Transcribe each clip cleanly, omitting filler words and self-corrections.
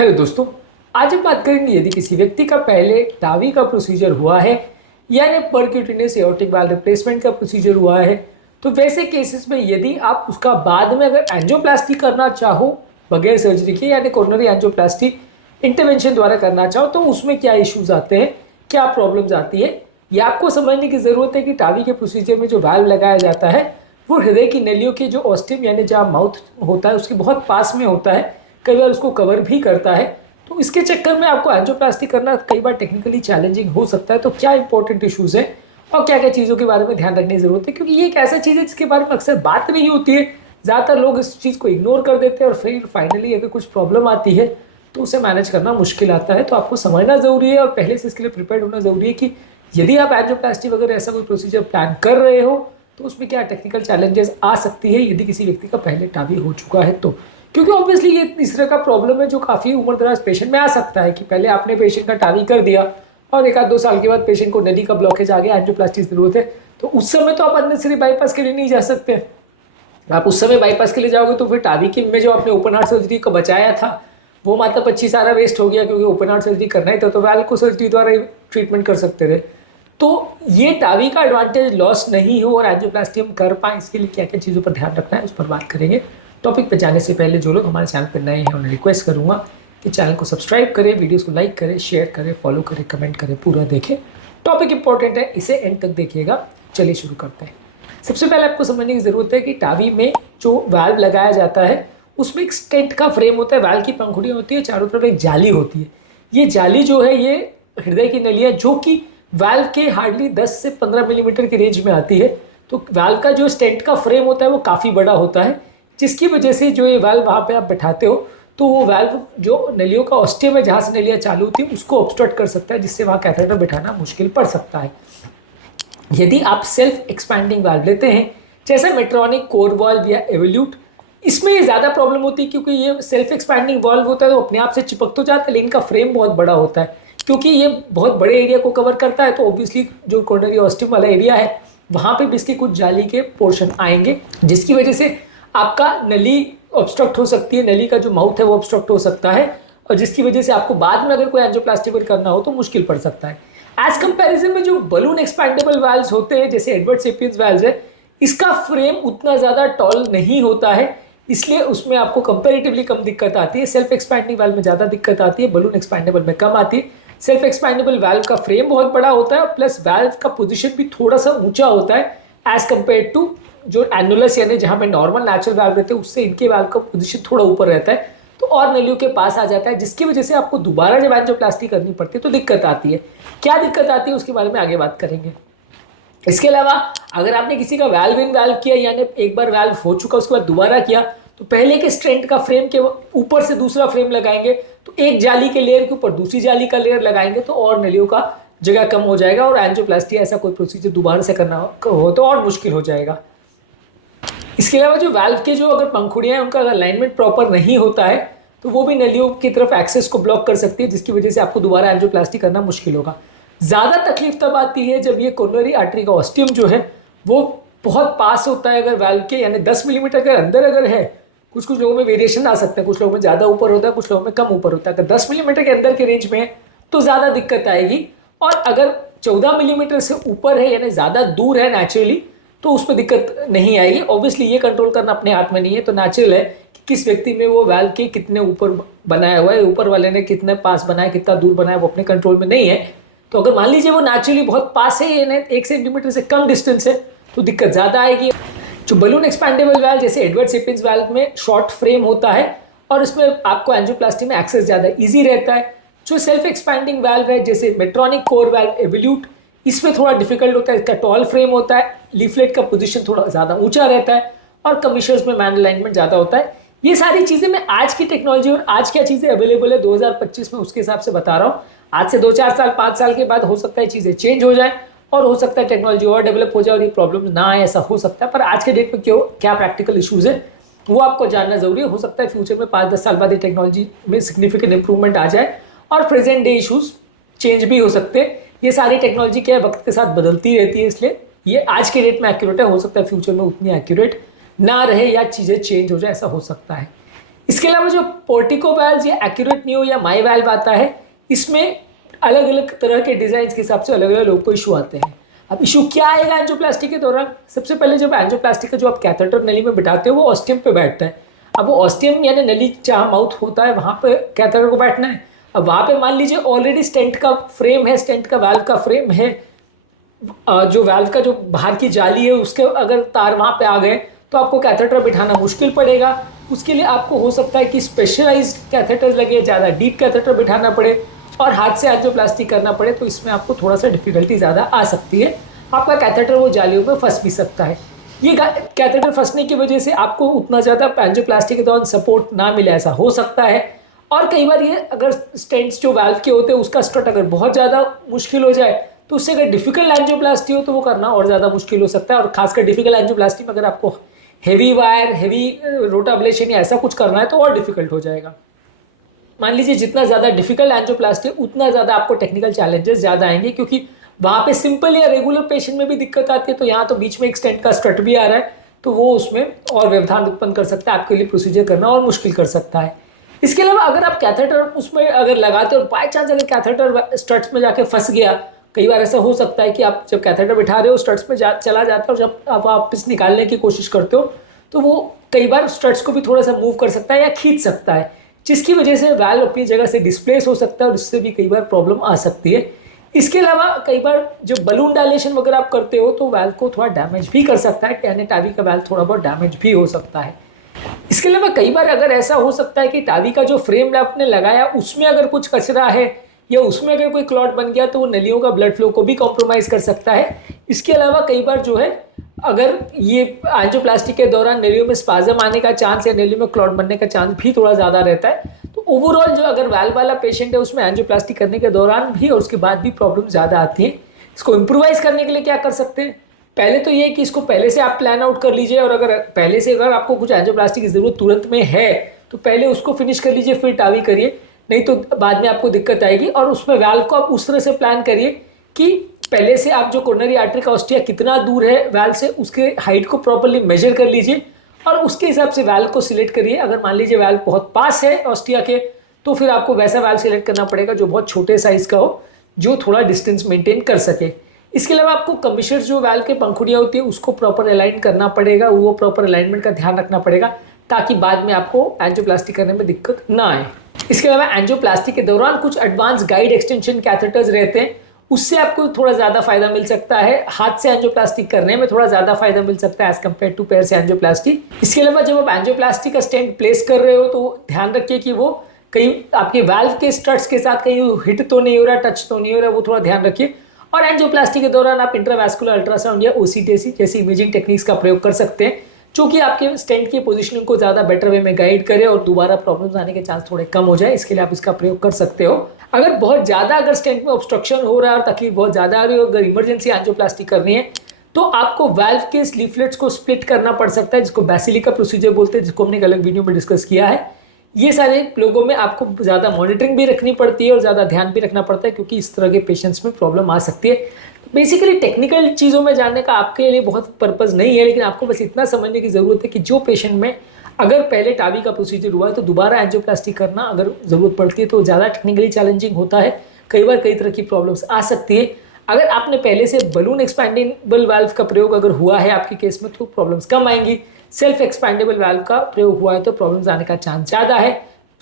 Hello दोस्तों, आज हम बात करेंगे यदि किसी व्यक्ति का पहले टावी का प्रोसीजर हुआ है यानी परक्यूटेनियस एओर्टिक वाल्व रिप्लेसमेंट का प्रोसीजर हुआ है, तो वैसे केसेस में यदि आप उसका बाद में अगर एंजियोप्लास्टी करना चाहो बगैर सर्जरी के यानी कोरोनरी एंजियोप्लास्टी इंटरवेंशन द्वारा करना चाहो तो उसमें क्या इश्यूज आते हैं, क्या प्रॉब्लम्स आती है, ये आपको समझने की ज़रूरत है कि टावी के प्रोसीजर में जो वाल्व लगाया जाता है वो हृदय की नलियों के जो ऑस्टियम यानी जहाँ माउथ होता है उसके बहुत पास में होता है, कई बार उसको कवर भी करता है। तो इसके चक्कर में आपको एंजियोप्लास्टी करना कई बार टेक्निकली चैलेंजिंग हो सकता है। तो क्या इंपॉर्टेंट इशूज़ हैं और क्या क्या चीज़ों के बारे में ध्यान रखने की ज़रूरत है, क्योंकि ये एक ऐसा चीज़ है जिसके बारे में अक्सर बात नहीं होती है। ज़्यादातर लोग इस चीज़ को इग्नोर कर देते हैं और फिर फाइनली अगर कुछ प्रॉब्लम आती है तो उसे मैनेज करना मुश्किल आता है। तो आपको समझना ज़रूरी है और पहले से इसके लिए प्रिपेयर होना ज़रूरी है कि यदि आप एंजियोप्लास्टी वगैरह ऐसा कोई प्रोसीजर प्लान कर रहे हो तो उसमें क्या टेक्निकल चैलेंजेस आ सकती है यदि किसी व्यक्ति का पहले टावी हो चुका है तो। क्योंकि ऑब्वियसली ये इस तरह का प्रॉब्लम है जो काफ़ी उम्रदराज पेशेंट में आ सकता है कि पहले आपने पेशेंट का टावी कर दिया और एक आध 2 साल के बाद पेशेंट को नली का ब्लॉकेज आ गया, एंजियोप्लास्टी की जरूरत है, तो उस समय तो आप अननेसेसरी बाईपास के लिए नहीं जा सकते। आप उस समय बाईपास के लिए जाओगे तो फिर टावी के में जो आपने ओपन हार्ट सर्जरी को बचाया था वो मात्र 25 सारा वेस्ट हो गया, क्योंकि ओपन हार्ट सर्जरी करना ही था तो वाल्व को सर्जरी द्वारा ही ट्रीटमेंट कर सकते रहे। तो ये टावी का एडवांटेज लॉस नहीं हो और एंजियोप्लास्टी हम कर पाएँ, इसके लिए क्या क्या चीज़ों पर ध्यान रखना है उस पर बात करेंगे। टॉपिक पे जाने से पहले जो लोग हमारे चैनल पर नए हैं उन्हें रिक्वेस्ट करूंगा कि चैनल को सब्सक्राइब करें, वीडियोस को लाइक करें, शेयर करें, फॉलो करें, कमेंट करें, पूरा देखें। टॉपिक इंपॉर्टेंट है, इसे एंड तक देखिएगा। चलिए शुरू करते हैं। सबसे पहले आपको समझने की ज़रूरत है कि टावी में जो वाल्व लगाया जाता है उसमें एक स्टेंट का फ्रेम होता है, वाल्व की पंखुड़ियाँ होती है, चारों तरफ एक जाली होती है। ये जाली जो है ये हृदय की नलियाँ जो कि वाल्व के हार्डली 10 से 15 मिलीमीटर की रेंज में आती है। तो वाल्व का जो स्टेंट का फ्रेम होता है वो काफ़ी बड़ा होता है, जिसकी वजह से जो ये वाल्व वहाँ पे आप बैठाते हो तो वो वाल्व जो नलियों का ऑस्टियम है जहाँ से नलियाँ चालू होती है उसको ऑब्स्ट्रक्ट कर सकता है, जिससे वहाँ कैथेटर बैठाना मुश्किल पड़ सकता है। यदि आप सेल्फ एक्सपैंडिंग वाल्व लेते हैं जैसे मेट्रॉनिक, कोर वाल्व या एवोल्यूट, इसमें ये ज़्यादा प्रॉब्लम होती है क्योंकि ये सेल्फ एक्सपैंडिंग वाल्व होता है तो अपने आप से चिपक तो जाता है, लेकिन इनका फ्रेम बहुत बड़ा होता है। क्योंकि ये बहुत बड़े एरिया को कवर करता है तो ऑब्वियसली जो कोरोनरी ऑस्टियम वाला एरिया है वहाँ पे भी इसके कुछ जाली के पोर्शन आएंगे, जिसकी वजह से आपका नली ऑब्स्ट्रक्ट हो सकती है, नली का जो माउथ है वो ऑब्स्ट्रक्ट हो सकता है और जिसकी वजह से आपको बाद में अगर कोई एंजियोप्लास्टी करना हो तो मुश्किल पड़ सकता है। एज कंपैरिजन में जो बलून एक्सपैंडेबल वाल्व्स होते हैं जैसे एडवर्ड सेपियंस वाल्व्स है, इसका फ्रेम उतना ज़्यादा टॉल नहीं होता है, इसलिए उसमें आपको कंपैरेटिवली कम दिक्कत आती है। सेल्फ एक्सपैंडिंग वाल्व में ज़्यादा दिक्कत आती है, बलून एक्सपैंडेबल में कम आती है। सेल्फ एक्सपैंडेबल वाल्व का फ्रेम बहुत बड़ा होता है प्लस वाल्व का पोजीशन भी थोड़ा सा ऊंचा होता है एज कंपेयर टू जो एनुलस यानी जहाँ पे नॉर्मल नेचुरल वाल्व रहते हैं उससे इनके वाल्व का पोजीशन थोड़ा ऊपर रहता है, तो और नलियों के पास आ जाता है, जिसकी वजह से आपको दोबारा जब एंजियोप्लास्टी करनी पड़ती है तो दिक्कत आती है। क्या दिक्कत आती है उसके बारे में आगे बात करेंगे। इसके अलावा अगर आपने किसी का वाल्व इन वाल्व किया यानी एक बार वाल्व हो चुका उसके बाद दोबारा किया तो पहले के स्ट्रेंट का फ्रेम के ऊपर से दूसरा फ्रेम लगाएंगे तो एक जाली के लेयर के ऊपर दूसरी जाली का लेयर लगाएंगे तो और नलियों का जगह कम हो जाएगा और एंजियोप्लास्टी ऐसा कोई प्रोसीजर दोबारा से करना हो तो और मुश्किल हो जाएगा। इसके अलावा जो वाल्व के जो अगर पंखुड़ियाँ हैं उनका अलाइनमेंट प्रॉपर नहीं होता है तो वो भी नलियों की तरफ एक्सेस को ब्लॉक कर सकती है, जिसकी वजह से आपको दोबारा एंजियोप्लास्टी करना मुश्किल होगा। ज़्यादा तकलीफ तब आती है जब ये कोरोनरी आर्टरी का ऑस्टियम जो है वो बहुत पास होता है अगर वाल्व के यानी 10 मिलीमीटर के अंदर अगर है। कुछ कुछ लोगों में वेरिएशन आ सकता है, कुछ लोगों में ज़्यादा ऊपर होता है, कुछ लोगों में कम ऊपर होता है। अगर 10 मिलीमीटर के अंदर के रेंज में है तो ज़्यादा दिक्कत आएगी, और अगर 14 मिलीमीटर से ऊपर है यानी ज़्यादा दूर है नेचुरली तो उस पर दिक्कत नहीं आएगी। ऑब्वियसली ये कंट्रोल करना अपने हाथ में नहीं है, तो नेचुरल है कि किस व्यक्ति में वो वाल्व के कितने ऊपर बनाया हुआ है, ऊपर वाले ने कितने पास बनाया, कितना दूर बनाया, वो अपने कंट्रोल में नहीं है। तो अगर मान लीजिए वो नेचुरली बहुत पास है यानी 1 सेंटीमीटर से कम डिस्टेंस है तो दिक्कत ज़्यादा आएगी। जो बलून एक्सपैंडेबल वाल्व जैसे एडवर्ड सेपियंस वाल्व में शॉर्ट फ्रेम होता है और इसमें आपको एंजियोप्लास्टी में एक्सेस ज़्यादा इजी रहता है। जो सेल्फ एक्सपैंडिंग वाल्व है जैसे मेट्रॉनिक, कोर वाल्व, एवोल्यूट, इसमें थोड़ा डिफिकल्ट होता है, इसका टॉल फ्रेम होता है, लीफलेट का पोजीशन थोड़ा ज़्यादा ऊंचा रहता है और कमीशर्स में मैन अलाइनमेंट ज़्यादा होता है। ये सारी चीज़ें मैं आज की टेक्नोलॉजी और आज क्या चीज़ें अवेलेबल है 2025 में उसके हिसाब से बता रहा हूँ। आज से 2-4 साल 5 साल के बाद हो सकता है चीज़ें चेंज हो जाए और हो सकता है टेक्नोलॉजी और डेवलप हो जाए और ये प्रॉब्लम ना आए, ऐसा हो सकता है। पर आज के डेट में क्या प्रैक्टिकल इशूज़ है वो आपको जानना ज़रूरी है। हो सकता है फ्यूचर में 5-10 साल बाद ये टेक्नोलॉजी में सिग्निफिकेंट इंप्रूवमेंट आ जाए और प्रेजेंट डे इशूज़ चेंज भी हो सकते हैं। ये सारी टेक्नोलॉजी क्या है वक्त के साथ बदलती रहती है, इसलिए ये आज के डेट में एक्यूरेट है, हो सकता है फ्यूचर में उतनी एक्यूरेट ना रहे या चीज़ें चेंज हो जाए, ऐसा हो सकता है। इसके अलावा जो पोर्टिको वाल्व या एक्यूरेट नियो या माई वाल्व आता है, इसमें अलग अलग तरह के डिजाइन के हिसाब से अलग अलग लोग को इशू आते हैं। अब इशू क्या आएगा एंजियोप्लास्टी के दौरान? सबसे पहले जब एंजियोप्लास्टी का जो आप कैथेटर नली में बिठाते हो वो ऑस्टियम पे बैठता है। अब वो ऑस्टियम यानी नली जहाँ माउथ होता है वहाँ पे कैथेटर को बैठना है। अब वहाँ पे मान लीजिए ऑलरेडी स्टेंट का फ्रेम है, स्टेंट का वाल्व का फ्रेम है, जो वाल्व का जो बाहर की जाली है उसके अगर तार वहाँ पे आ गए तो आपको कैथेटर बिठाना मुश्किल पड़ेगा। उसके लिए आपको हो सकता है कि स्पेशलाइज्ड कैथेटर लगे, ज़्यादा डीप कैथेटर बिठाना पड़े और हाथ से एंजियोप्लास्टी करना पड़े, तो इसमें आपको थोड़ा सा डिफिकल्टी ज़्यादा आ सकती है। आपका कैथेटर वो जालियों में फंस भी सकता है। ये कैथेटर फंसने की वजह से आपको उतना ज़्यादा एंजियोप्लास्टी के दौरान सपोर्ट ना मिले, ऐसा हो सकता है। और कई बार ये अगर स्टेंट्स जो वाल्व के होते हैं उसका स्ट्रट अगर बहुत ज़्यादा मुश्किल हो जाए तो उससे अगर डिफिकल्ट एंजियोप्लास्टी हो तो वो करना और ज़्यादा मुश्किल हो सकता है। और खासकर डिफिकल्ट एंजियोप्लास्टी में अगर आपको हेवी वायर, हेवी रोटाब्लेशन या ऐसा कुछ करना है तो और डिफिकल्ट हो जाएगा। मान लीजिए जितना ज़्यादा डिफिकल्ट एंजियोप्लास्टी उतना ज़्यादा आपको टेक्निकल चैलेंजेस ज़्यादा आएंगे, क्योंकि वहाँ पे सिंपल या रेगुलर पेशेंट में भी दिक्कत आती है। तो यहाँ तो बीच में एक स्टेंट का स्ट्रट भी आ रहा है तो वो उसमें और व्यवधान उत्पन्न कर सकता है, आपके लिए प्रोसीजर करना और मुश्किल कर सकता है। इसके अलावा अगर आप कैथेटर उसमें अगर लगाते हो और बाई चांस अगर कैथेटर स्ट्रट्स में जाके फंस गया, कई बार ऐसा हो सकता है कि आप जब कैथेटर बिठा रहे हो स्ट्रट्स में चला जाता है और जब आप वापस निकालने की कोशिश करते हो तो वो कई बार स्ट्रट्स को भी थोड़ा सा मूव कर सकता है या खींच सकता है, जिसकी वजह से वाल्व अपनी जगह से डिस्प्लेस हो सकता है और इससे भी कई बार प्रॉब्लम आ सकती है। इसके अलावा कई बार जब बलून डायलेशन वगैरह आप करते हो तो वाल्व को थोड़ा डैमेज भी कर सकता है, यानी टावी का वाल्व थोड़ा बहुत डैमेज भी हो सकता है। इसके अलावा कई बार अगर ऐसा हो सकता है कि टावी का जो फ्रेम आपने लगाया उसमें अगर कुछ कचरा है या उसमें अगर कोई क्लॉट बन गया तो वो नलियों का ब्लड फ्लो को भी कॉम्प्रोमाइज कर सकता है। इसके अलावा कई बार जो है अगर ये एंजियोप्लास्टी के दौरान नलियों में स्पाज्म आने का चांस या नलियों में क्लॉट बनने का चांस भी थोड़ा ज़्यादा रहता है। तो ओवरऑल जो अगर वाल्व वाला पेशेंट है उसमें एंजियोप्लास्टी करने के दौरान भी और उसके बाद भी प्रॉब्लम ज़्यादा आती है। इसको इम्प्रोवाइज करने के लिए क्या कर सकते हैं? पहले तो ये कि इसको पहले से आप प्लान आउट कर लीजिए और अगर पहले से अगर आपको कुछ एंजियोप्लास्टी की ज़रूरत तुरंत में है तो पहले उसको फिनिश कर लीजिए, फिर टावी करिए, नहीं तो बाद में आपको दिक्कत आएगी। और उसमें वाल्व को आप उस तरह से प्लान करिए कि पहले से आप जो कोरोनरी आर्टरी का ऑस्टिया कितना दूर है वाल्व से उसके हाइट को प्रॉपर्ली मेजर कर लीजिए और उसके हिसाब से वाल्व को सिलेक्ट करिए। अगर मान लीजिए वाल्व बहुत पास है ऑस्टिया के तो फिर आपको वैसा वाल्व सिलेक्ट करना पड़ेगा जो बहुत छोटे साइज का हो, जो थोड़ा डिस्टेंस मेंटेन कर सके। इसके अलावा आपको कमिशर जो वाल्व के पंखुड़ियाँ होती है उसको प्रॉपर अलाइन करना पड़ेगा, वो प्रॉपर अलाइनमेंट का ध्यान रखना पड़ेगा ताकि बाद में आपको एंजियोप्लास्टी करने में दिक्कत ना आए। इसके अलावा एंजियोप्लास्टी के दौरान कुछ एडवांस गाइड एक्सटेंशन कैथेटर्स रहते हैं, उससे आपको थोड़ा ज़्यादा फायदा मिल सकता है। हाथ से एंजियोप्लास्टी करने में थोड़ा ज़्यादा फायदा मिल सकता है एज कम्पेयर टू पैर से एंजियोप्लास्टी। इसके अलावा जब आप एंजियोप्लास्टी का स्टेंट प्लेस कर रहे हो तो ध्यान रखिए कि वो कहीं आपके वाल्व के स्ट्रट्स के साथ कहीं हिट तो नहीं हो रहा, टच तो नहीं हो रहा, वो थोड़ा ध्यान रखिए। और एंजियोप्लास्टी के दौरान आप इंट्रावैस्कुलर अल्ट्रासाउंड या ओसीटीसी जैसी इमेजिंग टेक्निक्स का प्रयोग कर सकते हैं, जो कि आपके स्टेंट की पोजीशनिंग को ज़्यादा बेटर वे में गाइड करे और दोबारा प्रॉब्लम्स आने के चांस थोड़े कम हो जाए। इसके लिए आप इसका प्रयोग कर सकते हो। अगर बहुत ज़्यादा अगर स्टेंट में ऑब्स्ट्रक्शन हो रहा है और तकलीफ बहुत ज़्यादा आ रही हो, अगर इमरजेंसी एंजियोप्लास्टी करनी है तो आपको वाल्व के लीफलेट्स को स्प्लिट करना पड़ सकता है, जिसको बेसिलिका प्रोसीजर बोलते हैं, जिसको हमने एक अलग वीडियो में डिस्कस किया है। ये सारे लोगों में आपको ज़्यादा मॉनिटरिंग भी रखनी पड़ती है और ज़्यादा ध्यान भी रखना पड़ता है, क्योंकि इस तरह के पेशेंट्स में प्रॉब्लम आ सकती है। बेसिकली टेक्निकल चीज़ों में जानने का आपके लिए बहुत पर्पज़ नहीं है, लेकिन आपको बस इतना समझने की ज़रूरत है कि जो पेशेंट में अगर पहले टावी का प्रोसीजर हुआ है तो दोबारा एंजियोप्लास्टी करना अगर ज़रूरत पड़ती है तो ज़्यादा टेक्निकली चैलेंजिंग होता है, कई बार कई तरह की प्रॉब्लम्स आ सकती है। अगर आपने पहले से बलून एक्सपैंडेबल वाल्व का प्रयोग अगर हुआ है आपके केस में तो प्रॉब्लम्स कम आएंगी। सेल्फ एक्सपैंडेबल वाल्व का प्रयोग हुआ है तो प्रॉब्लम्स आने का चांस ज़्यादा है।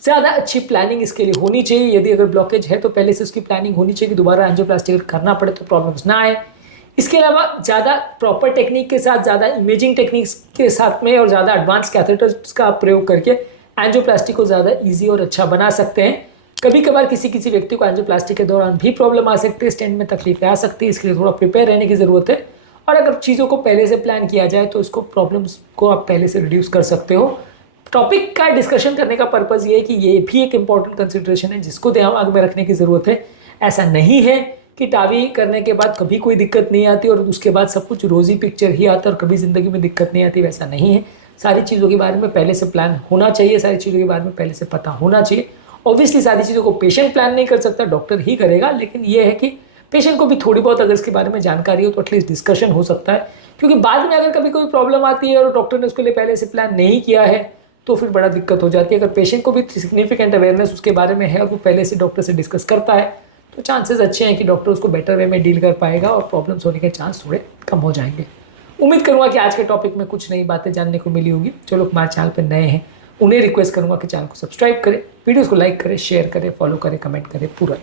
ज़्यादा अच्छी प्लानिंग इसके लिए होनी चाहिए। यदि अगर ब्लॉकेज है तो पहले से उसकी प्लानिंग होनी चाहिए कि दोबारा एंजियोप्लास्टी करना पड़े तो प्रॉब्लम्स ना आए। इसके अलावा ज़्यादा प्रॉपर टेक्निक के साथ, ज़्यादा इमेजिंग टेक्निक्स के साथ में और ज़्यादा एडवांस कैथेटर्स का प्रयोग करके एंजियोप्लास्टी को ज़्यादा ईजी और अच्छा बना सकते हैं। कभी कभार किसी किसी व्यक्ति को एंजियोप्लास्टी के दौरान भी प्रॉब्लम आ सकती है, स्टेंट में तकलीफें आ सकती है, इसके लिए थोड़ा प्रिपेयर रहने की ज़रूरत है। और अगर चीज़ों को पहले से प्लान किया जाए तो इसको प्रॉब्लम्स को आप पहले से रिड्यूस कर सकते हो। टॉपिक का डिस्कशन करने का पर्पज़ ये है कि ये भी एक इम्पॉर्टेंट कंसिडरेशन है जिसको दिमाग में रखने की ज़रूरत है। ऐसा नहीं है कि टावी करने के बाद कभी कोई दिक्कत नहीं आती और उसके बाद सब कुछ रोज़ी पिक्चर ही आता है और कभी ज़िंदगी में दिक्कत नहीं आती, वैसा नहीं है। सारी चीज़ों के बारे में पहले से प्लान होना चाहिए, सारी चीज़ों के बारे में पहले से पता होना चाहिए। ऑब्वियसली सारी चीज़ों को पेशेंट प्लान नहीं कर सकता, डॉक्टर ही करेगा, लेकिन ये है कि पेशेंट को भी थोड़ी बहुत अगर इसके बारे में जानकारी हो तो एटलीस्ट डिस्कशन हो सकता है। क्योंकि बाद में अगर कभी कोई प्रॉब्लम आती है और डॉक्टर ने उसके लिए पहले से प्लान नहीं किया है तो फिर बड़ा दिक्कत हो जाती है। अगर पेशेंट को भी सिग्निफिकेंट अवेयरनेस उसके बारे में है और वो पहले से डॉक्टर से डिस्कस करता है तो चांसेस अच्छे हैं कि डॉक्टर उसको बेटर वे में डील कर पाएगा और प्रॉब्लम्स होने के चांस थोड़े कम हो जाएंगे। उम्मीद करूँगा कि आज के टॉपिक में कुछ नई बातें जानने को मिली होगी। जो लोग हमारे चैनल पर नए हैं उन्हें रिक्वेस्ट करूँगा कि चैनल को सब्सक्राइब करें, वीडियोज़ को लाइक करें, शेयर करें, फॉलो करें, कमेंट करें पूरा।